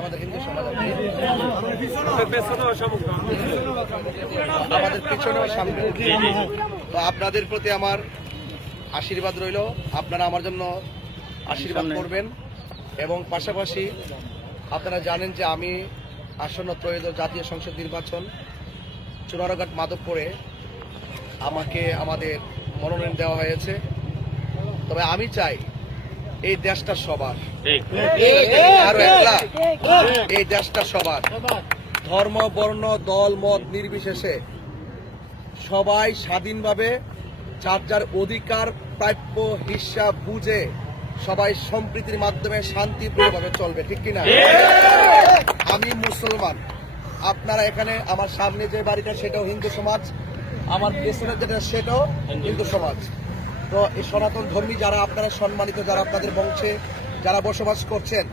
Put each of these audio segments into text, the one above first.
আমাদের হিন্দু সমাজ আমাদের পিছনে সামনে। তো আপনাদের প্রতি আমার আশীর্বাদ রইল, আপনারা আমার জন্য আশীর্বাদ করবেন। এবং পাশাপাশি আপনারা জানেন যে আমি আসন্ন ত্রয়োদশ জাতীয় সংসদ নির্বাচন চুনারঘাট মাধবপুরে আমাকে আমাদের মনোনয়ন দেওয়া হয়েছে। তবে আমি চাই এই দেশটা সবার, আরো একলা, এই দেশটা সবার, ধর্ম বর্ণ দল মত নির্বিশেষে সবাই স্বাধীনভাবে যার যার অধিকার প্রাপ্য হিসাব বুঝে সবাই সম্প্রীতির মাধ্যমে শান্তিপূর্ণভাবে চলবে, ঠিক কিনা? আমি মুসলমান, আপনারা এখানে আমার সামনে যে বাড়িটা সেটাও হিন্দু সমাজ, আমার পেছনে যেটা সেটাও হিন্দু সমাজ। তো এই সনাতন ধর্মী যারা আপনারা সম্মানিত, যারা আপনাদের বংশে যারা বসবাস করছেন,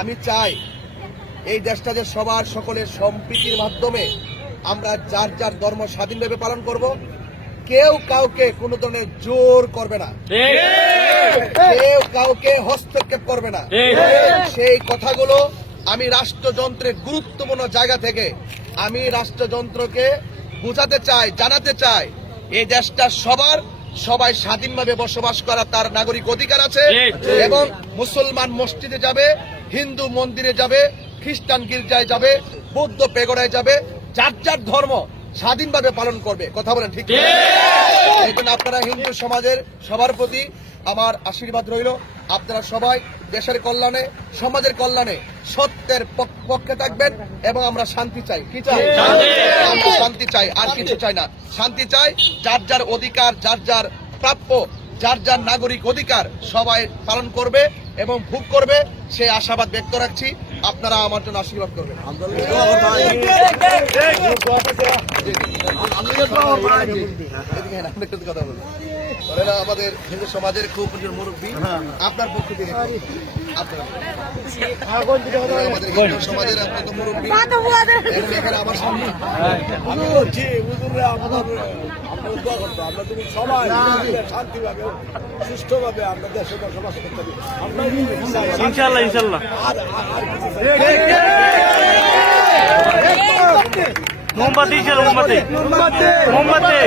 আমি চাই এই দেশটা যে সবার সকলের সম্প্রীতির মাধ্যমে আমরা যার যার ধর্ম স্বাধীনভাবে পালন করব। কেউ কাউকে কোনো ধরনের জোর করবে না, কেউ কাউকে হস্তক্ষেপ করবে না। সেই কথাগুলো আমি রাষ্ট্রযন্ত্রের গুরুত্বপূর্ণ জায়গা থেকে আমি রাষ্ট্রযন্ত্রকে বোঝাতে চাই, জানাতে চাই এই দেশটা সবার, সবাই স্বাধীনভাবে বসবাস করা তার নাগরিক অধিকার আছে। এবং মুসলমান মসজিদে যাবে, হিন্দু মন্দিরে যাবে, খ্রিস্টান গির্জায় যাবে, বৌদ্ধ পেগোড়ায় যাবে, যার যার ধর্ম স্বাধীনভাবে পালন করবে। কথা বলেন ঠিক? এই জন্য আপনারা হিন্দু সমাজের সবার প্রতি আমার আশীর্বাদ রইল। আপনারা সবাই দেশের কল্যাণে, সমাজের কল্যাণে সত্যের পক্ষে থাকবেন এবং আমরা শান্তি চাই। কি চাই? আমরা শান্তি চাই, আর কিছু চাই না। শান্তি চাই, যার যার অধিকার, যার যার প্রাপ্য, যার যার নাগরিক অধিকার সবাই পালন করবে এবং ভোগ করবে, সেই আশাবাদ ব্যক্ত রাখছি। আপনারা আমার জন্য আশীর্বাদ করবেন। কথা বলবো, আমাদের হিন্দু সমাজের খুব মুরব্বী, আপনার পক্ষ থেকে আমাদের হিন্দু সমাজের আপনার মুরব্বী এখানে আমার সামনে আমি বলছি আমরা তুমি সবাই শান্তিভাবে সুষ্ঠুভাবে আমরা দেশে বসবাস করতে পারি। ইনশাল্লাহ ইনশাল্লাহ। মোমবাতি মোমবাতি মোমবাতি মোমবাতি